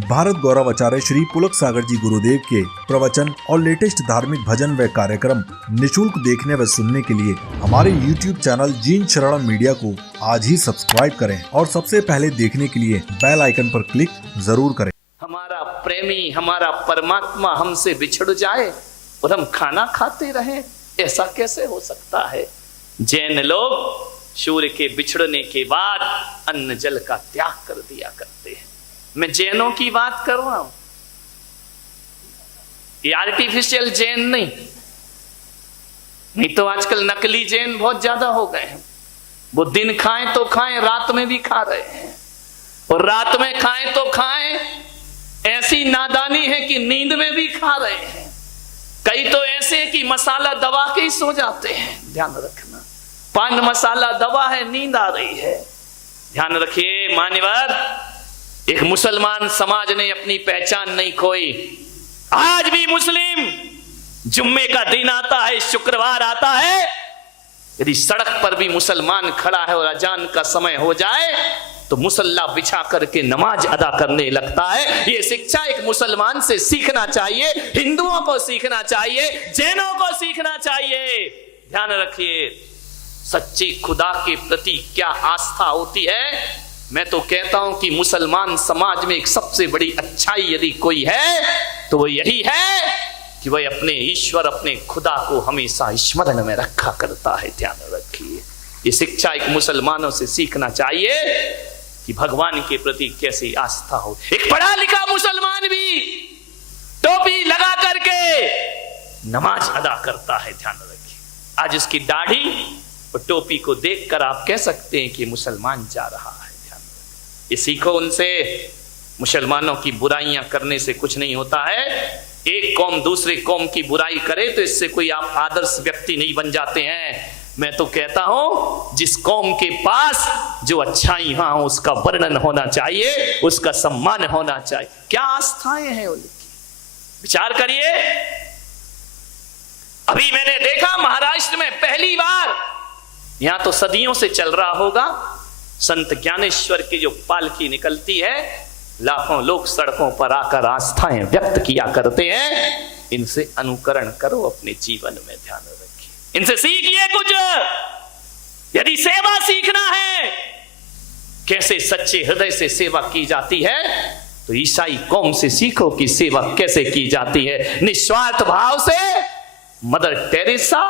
भारत गौरव आचार्य श्री पुलक सागर जी गुरुदेव के प्रवचन और लेटेस्ट धार्मिक भजन व कार्यक्रम निशुल्क देखने व सुनने के लिए हमारे YouTube चैनल जीन शरण मीडिया को आज ही सब्सक्राइब करें और सबसे पहले देखने के लिए बेल आइकन पर क्लिक जरूर करें। हमारा प्रेमी, हमारा परमात्मा हमसे बिछड़ जाए और हम खाना खाते रहें, ऐसा कैसे हो सकता है? जैन लोग सूर्य के बिछड़ने के बाद अन्न जल का त्याग कर दिया करते हैं। मैं जैनों की बात कर रहा हूं, ये आर्टिफिशियल जैन नहीं तो आजकल नकली जैन बहुत ज्यादा हो गए हैं। वो दिन खाएं तो खाएं, रात में भी खा रहे हैं, और रात में खाएं तो खाएं, ऐसी नादानी है कि नींद में भी खा रहे हैं। कई तो ऐसे कि मसाला दबा के ही सो जाते हैं। ध्यान रखना, पान मसाला दबा है, नींद आ रही है। ध्यान रखिए मान्यवर, एक मुसलमान समाज ने अपनी पहचान नहीं खोई। आज भी मुस्लिम जुम्मे का दिन आता है, शुक्रवार आता है, यदि सड़क पर भी मुसलमान खड़ा है और अजान का समय हो जाए तो मुसल्ला बिछा करके नमाज अदा करने लगता है। ये शिक्षा एक मुसलमान से सीखना चाहिए, हिंदुओं को सीखना चाहिए, जैनों को सीखना चाहिए। ध्यान रखिए, सच्चे खुदा के प्रति क्या आस्था होती है। मैं तो कहता हूं कि मुसलमान समाज में एक सबसे बड़ी अच्छाई यदि कोई है तो वो यही है कि वह अपने ईश्वर, अपने खुदा को हमेशा स्मरण में रखा करता है। ध्यान रखिए, ये शिक्षा एक मुसलमानों से सीखना चाहिए कि भगवान के प्रति कैसी आस्था हो। एक पढ़ा लिखा मुसलमान भी टोपी लगा करके नमाज अदा करता है। ध्यान रखिए, आज उसकी दाढ़ी और टोपी को देखकर आप कह सकते हैं कि मुसलमान जा रहा है। ये सीखो उनसे। मुसलमानों की बुराइयां करने से कुछ नहीं होता है। एक कौम दूसरे कौम की बुराई करे तो इससे कोई आप आदर्श व्यक्ति नहीं बन जाते हैं। मैं तो कहता हूं, जिस कौम के पास जो अच्छाई हो उसका वर्णन होना चाहिए, उसका सम्मान होना चाहिए। क्या आस्थाएं हैं उनकी, विचार करिए। अभी मैंने देखा महाराष्ट्र में पहली बार, यहां तो सदियों से चल रहा होगा, संत ज्ञानेश्वर की जो पालकी निकलती है, लाखों लोग सड़कों पर आकर आस्थाएं व्यक्त किया करते हैं। इनसे अनुकरण करो अपने जीवन में। ध्यान रखिए, इनसे सीखिए कुछ। यदि सेवा सीखना है, कैसे सच्चे हृदय से सेवा की जाती है, तो ईसाई कौम से सीखो कि सेवा कैसे की जाती है। निस्वार्थ भाव से मदर टेरेसा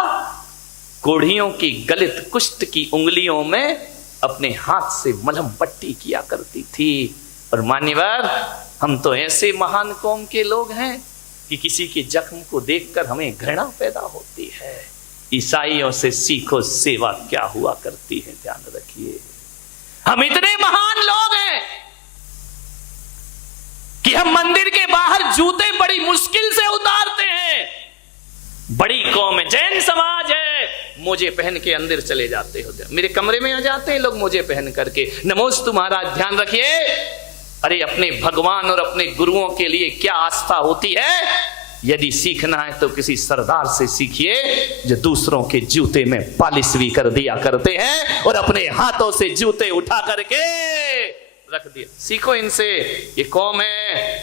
कोढ़ियों की गलित कुष्ठ की उंगलियों में अपने हाथ से मलहम पट्टी किया करती थी। और मान्यवर, हम तो ऐसे महान कौम के लोग हैं कि किसी के जख्म को देखकर हमें घृणा पैदा होती है। ईसाइयों से सीखो सेवा क्या हुआ करती है। ध्यान रखिए, हम इतने महान लोग हैं कि हम मंदिर के बाहर जूते बड़ी मुश्किल से उतारते हैं। बड़ी कौम है, जैन समाज है, मोजे पहन के अंदर चले जाते हो। मेरे कमरे में आ जाते हैं लोग मोजे पहन करके। नमोस्तु महाराज, ध्यान रखिए। अरे अपने भगवान और अपने गुरुओं के लिए क्या आस्था होती है। यदि सीखना है तो किसी सरदार से सीखिए जो दूसरों के जूते में पालिश भी कर दिया करते हैं और अपने हाथों से जूते उठा करके रख दिया। सीखो इनसे। ये कौम है,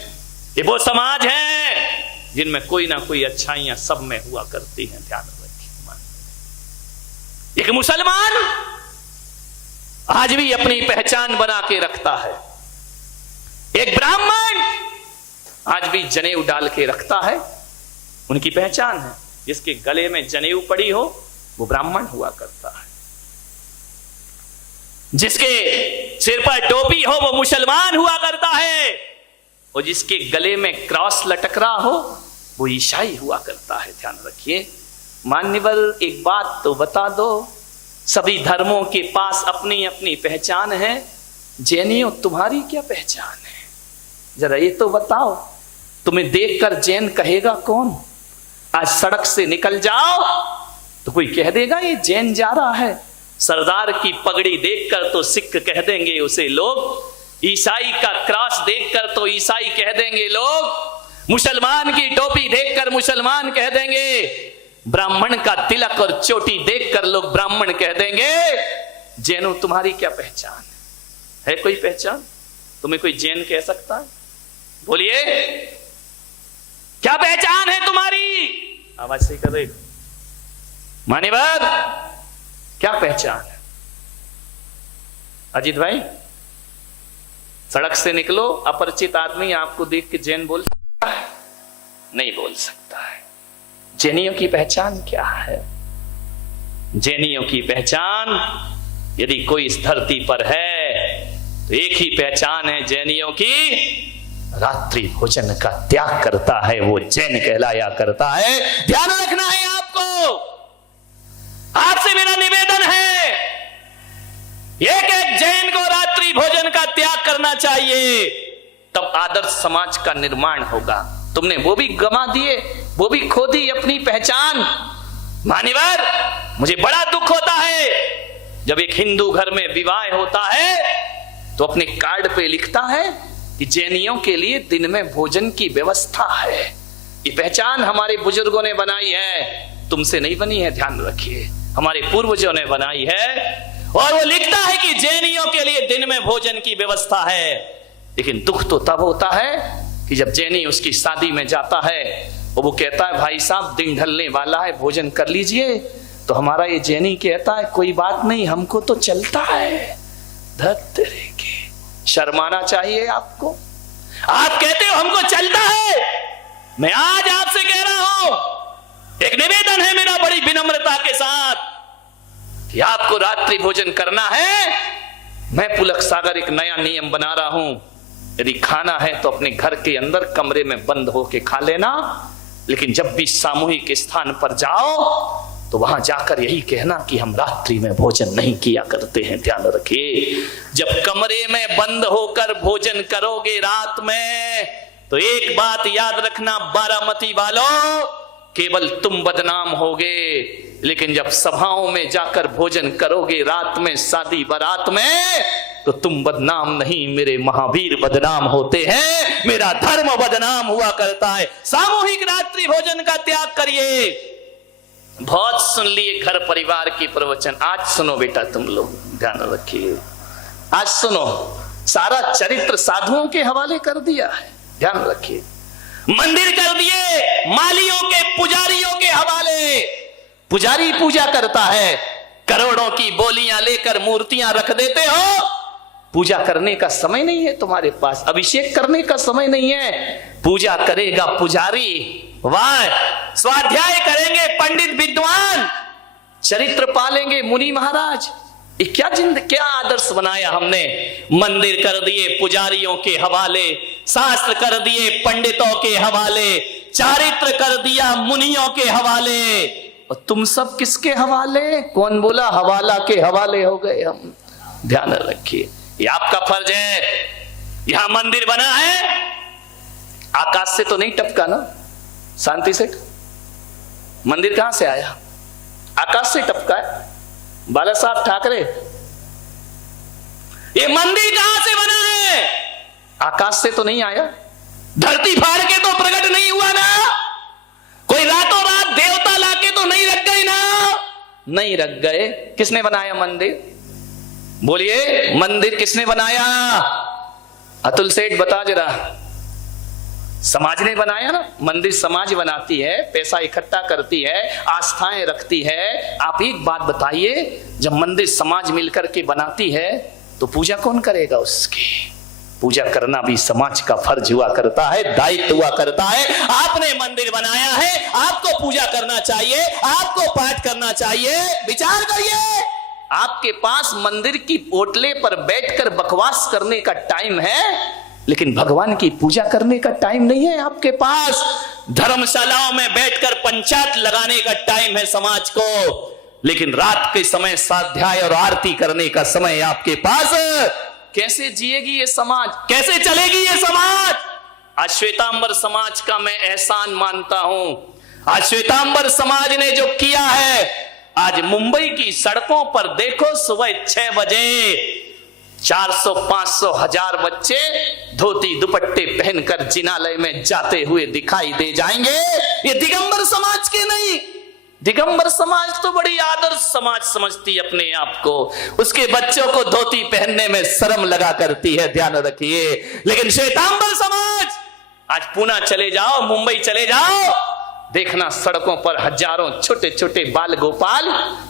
ये वो समाज है जिनमें कोई ना कोई अच्छाइयां सब में हुआ करती हैं। ध्यान रखिए, एक मुसलमान आज भी अपनी पहचान बना के रखता है। एक ब्राह्मण आज भी जनेऊ डाल के रखता है, उनकी पहचान है। जिसके गले में जनेऊ पड़ी हो वो ब्राह्मण हुआ करता है, जिसके सिर पर टोपी हो वो मुसलमान हुआ करता है, और जिसके गले में क्रॉस लटक रहा हो वो ईसाई हुआ करता है। ध्यान रखिए मान्यवर, एक बात तो बता दो, सभी धर्मों के पास अपनी अपनी पहचान है। जैनियों, तुम्हारी क्या पहचान है? जरा ये तो बताओ। तुम्हें देखकर जैन कहेगा कौन? आज सड़क से निकल जाओ तो कोई कह देगा ये जैन जा रहा है। सरदार की पगड़ी देखकर तो सिख कह देंगे उसे लोग, ईसाई का क्रॉस देखकर तो ईसाई कह देंगे लोग, मुसलमान की टोपी देखकर मुसलमान कह देंगे, ब्राह्मण का तिलक और चोटी देखकर लोग ब्राह्मण कह देंगे। जैनों, तुम्हारी क्या पहचान है? कोई पहचान? तुम्हें कोई जैन कह सकता है? बोलिए, क्या पहचान है तुम्हारी? आवाज सही कर रहे मान्यवर, क्या पहचान है? अजीत भाई, सड़क से निकलो, अपरिचित आदमी आपको देख के जैन बोल सकता है? नहीं बोल सकता है। जैनियों की पहचान क्या है? जैनियों की पहचान, यदि कोई इस धरती पर है तो एक ही पहचान है जैनियों की, रात्रि भोजन का त्याग करता है वो जैन कहलाया करता है। ध्यान रखना है आपको। आपसे मेरा निवेदन है, एक एक जैन को रात्रि भोजन का त्याग करना चाहिए, तब आदर्श समाज का निर्माण होगा। तुमने वो भी गंवा दिए, वो भी खो दी अपनी पहचान। मान्यवर, मुझे बड़ा दुख होता है जब एक हिंदू घर में विवाह होता है तो अपने कार्ड पे लिखता है कि जैनियों के लिए दिन में भोजन की व्यवस्था है। ये पहचान हमारे बुजुर्गों ने बनाई है, तुमसे नहीं बनी है, ध्यान रखिए। हमारे पूर्वजों ने बनाई है, और वो लिखता है कि जैनियों के लिए दिन में भोजन की व्यवस्था है। लेकिन दुख तो तब होता है कि जब जैनी उसकी शादी में जाता है और वो कहता है भाई साहब दिन ढलने वाला है, भोजन कर लीजिए, तो हमारा ये जैनी कहता है कोई बात नहीं, हमको तो चलता है। धत्तरे के, शर्माना चाहिए आपको। आप कहते हो हमको चलता है, मैं आज आपसे कह रहा हूं, एक निवेदन है मेरा बड़ी विनम्रता के साथ कि आपको रात्रि भोजन करना है। मैं पुलक सागर एक नया नियम बना रहा हूं, यदि खाना है तो अपने घर के अंदर कमरे में बंद होके खा लेना, लेकिन जब भी सामूहिक स्थान पर जाओ तो वहां जाकर यही कहना कि हम रात्रि में भोजन नहीं किया करते हैं। ध्यान रखिए, जब कमरे में बंद होकर भोजन करोगे रात में, तो एक बात याद रखना बारामती वालों, केवल तुम बदनाम होगे, लेकिन जब सभाओं में जाकर भोजन करोगे रात में शादी बारात में, तो तुम बदनाम नहीं, मेरे महावीर बदनाम होते हैं, मेरा धर्म बदनाम हुआ करता है। सामूहिक रात्रि भोजन का त्याग करिए। बहुत सुन लिए घर परिवार की प्रवचन, आज सुनो बेटा तुम लोग, ध्यान रखिए, आज सुनो। सारा चरित्र साधुओं के हवाले कर दिया है, ध्यान रखिए। मंदिर कर दिए मालियों के, पुजारियों के हवाले। पुजारी पूजा करता है, करोड़ों की बोलियां लेकर मूर्तियां रख देते हो। पूजा करने का समय नहीं है तुम्हारे पास, अभिषेक करने का समय नहीं है। पूजा करेगा पुजारी, वाह, स्वाध्याय करेंगे पंडित विद्वान, चरित्र पालेंगे मुनि महाराज। ये क्या आदर्श बनाया हमने। मंदिर कर दिए पुजारियों के हवाले, शास्त्र कर दिए पंडितों के हवाले, चारित्र कर दिया मुनियों के हवाले, और तुम सब किसके हवाले? कौन बोला हवाला के हवाले हो गए हम? ध्यान रखिए, ये आपका फर्ज है। यहां मंदिर बना है, आकाश से तो नहीं टपका ना, शांति से। मंदिर कहां से आया? आकाश से टपका है। बाला साहब ठाकरे, ये मंदिर कहां से बना है? आकाश से तो नहीं आया, धरती फाड़ के तो प्रकट नहीं हुआ ना, कोई रातों रात देवता लाके तो नहीं रख गए ना, नहीं रख गए। किसने बनाया मंदिर? बोलिए, मंदिर किसने बनाया? अतुल सेठ बता जरा। समाज ने बनाया ना। मंदिर समाज बनाती है, पैसा इकट्ठा करती है, आस्थाएं रखती है। आप एक बात बताइए, जब मंदिर समाज मिलकर के बनाती है तो पूजा कौन करेगा? उसकी पूजा करना भी समाज का फर्ज हुआ करता है, दायित्व हुआ करता है। आपने मंदिर बनाया है, आपको पूजा करना चाहिए, आपको पाठ करना चाहिए। विचार करिए, आपके पास मंदिर की पोटले पर बैठकर बकवास करने का टाइम है, लेकिन भगवान की पूजा करने का टाइम नहीं है आपके पास। धर्मशालाओं में बैठकर पंचायत लगाने का टाइम है समाज को, लेकिन रात के समय स्वाध्याय और आरती करने का समय आपके पास। कैसे जिएगी ये समाज? कैसे चलेगी ये समाज? आज श्वेतांबर समाज का मैं एहसान मानता हूं। आज श्वेतांबर समाज ने जो किया है, आज मुंबई की सड़कों पर देखो, सुबह 6 बजे 400, 500, 1000 बच्चे धोती दुपट्टे पहनकर जिनालय में जाते हुए दिखाई दे जाएंगे। ये दिगंबर समाज के नहीं। दिगंबर समाज तो बड़ी आदर्श समाज समझती है अपने आप को, उसके बच्चों को धोती पहनने में शर्म लगा करती है, ध्यान रखिए। लेकिन श्वेतांबर समाज आज पुणे चले जाओ, मुंबई चले जाओ, देखना सड़कों पर हजारों छोटे छोटे बाल गोपाल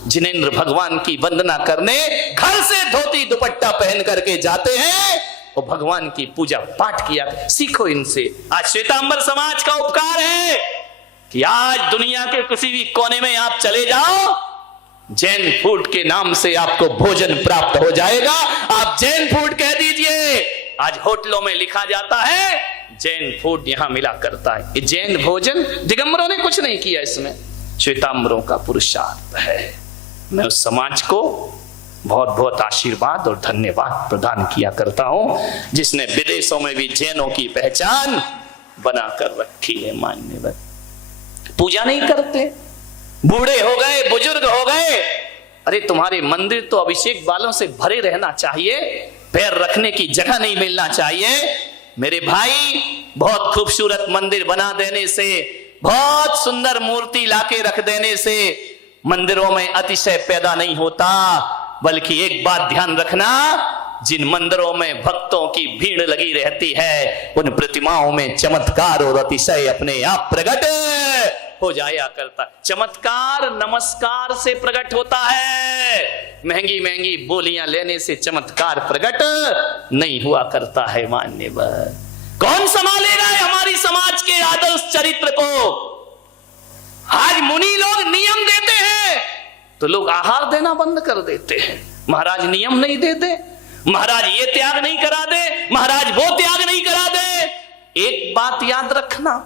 जिनेंद्र भगवान की वंदना करने घर से धोती दुपट्टा पहन करके जाते हैं और भगवान की पूजा पाठ किया। सीखो इनसे। आज श्वेतांबर समाज का उपकार है कि आज दुनिया के किसी भी कोने में आप चले जाओ, जैन फूड के नाम से आपको भोजन प्राप्त हो जाएगा। आप जैन फूड कह दीजिए, आज होटलों में लिखा जाता है जैन फूड यहां मिला करता है। ये जैन भोजन दिगंबरों ने कुछ नहीं किया, इसमें श्वेतांबरों का पुरुषार्थ है। मैं उस समाज को बहुत बहुत आशीर्वाद और धन्यवाद प्रदान किया करता हूं जिसने विदेशों में भी जैनों की पहचान बनाकर रखी है। मान्यवर पूजा नहीं करते, बूढ़े हो गए, बुजुर्ग हो गए, अरे तुम्हारे मंदिर तो अभिषेक बालों से भरे रहना चाहिए, पैर रखने की जगह नहीं मिलना चाहिए। मेरे भाई, बहुत खूबसूरत मंदिर बना देने से, बहुत सुंदर मूर्ति लाके रख देने से मंदिरों में अतिशय पैदा नहीं होता, बल्कि एक बात ध्यान रखना, जिन मंदिरों में भक्तों की भीड़ लगी रहती है उन प्रतिमाओं में चमत्कार और अतिशय अपने आप प्रकट हो जाया करता। चमत्कार नमस्कार से प्रकट होता है, महंगी महंगी बोलियां लेने से चमत्कार प्रकट नहीं हुआ करता है। मान्यवर कौन संभालेगा हमारी समाज के आदर्श चरित्र को? आज मुनि लोग नियम देते हैं तो लोग आहार देना बंद कर देते हैं। महाराज नियम नहीं देते, महाराज ये त्याग नहीं करा दे, महाराज वो त्याग नहीं करा दे। एक बात याद रखना,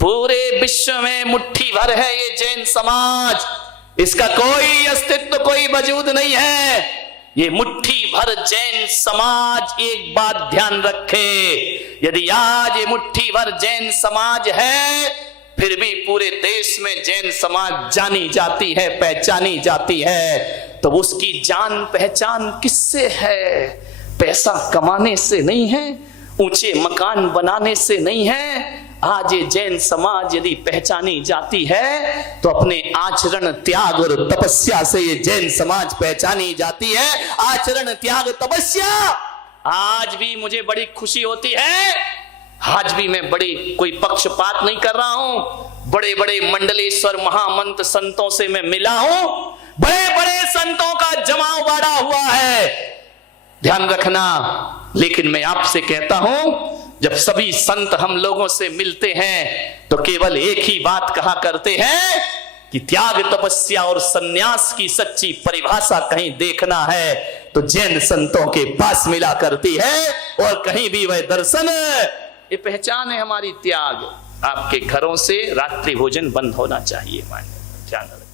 पूरे विश्व में मुट्ठी भर है ये जैन समाज, इसका कोई अस्तित्व, कोई वजूद नहीं है। ये मुट्ठी भर जैन समाज एक बात ध्यान रखे, यदि आज ये मुट्ठी भर जैन समाज है, फिर भी पूरे देश में जैन समाज जानी जाती है, पहचानी जाती है, तो उसकी जान पहचान किससे है? पैसा कमाने से नहीं है, ऊंचे मकान बनाने से नहीं है। आज ये जैन समाज यदि पहचानी जाती है तो अपने आचरण त्याग और तपस्या से ये जैन समाज पहचानी जाती है। आचरण त्याग तपस्या। आज भी मुझे बड़ी खुशी होती है, आज भी मैं बड़ी कोई पक्षपात नहीं कर रहा हूं, बड़े बड़े मंडलेश्वर महामंत्र संतों से मैं मिला हूं, बड़े बड़े संतों का जमाव बाड़ा हुआ है, ध्यान रखना। लेकिन मैं आपसे कहता हूं, जब सभी संत हम लोगों से मिलते हैं तो केवल एक ही बात कहा करते हैं कि त्याग तपस्या और सन्यास की सच्ची परिभाषा कहीं देखना है तो जैन संतों के पास मिला करती है, और कहीं भी वह दर्शन, ये पहचान है हमारी त्याग। आपके घरों से रात्रि भोजन बंद होना चाहिए। मान्य ध्यान रखें।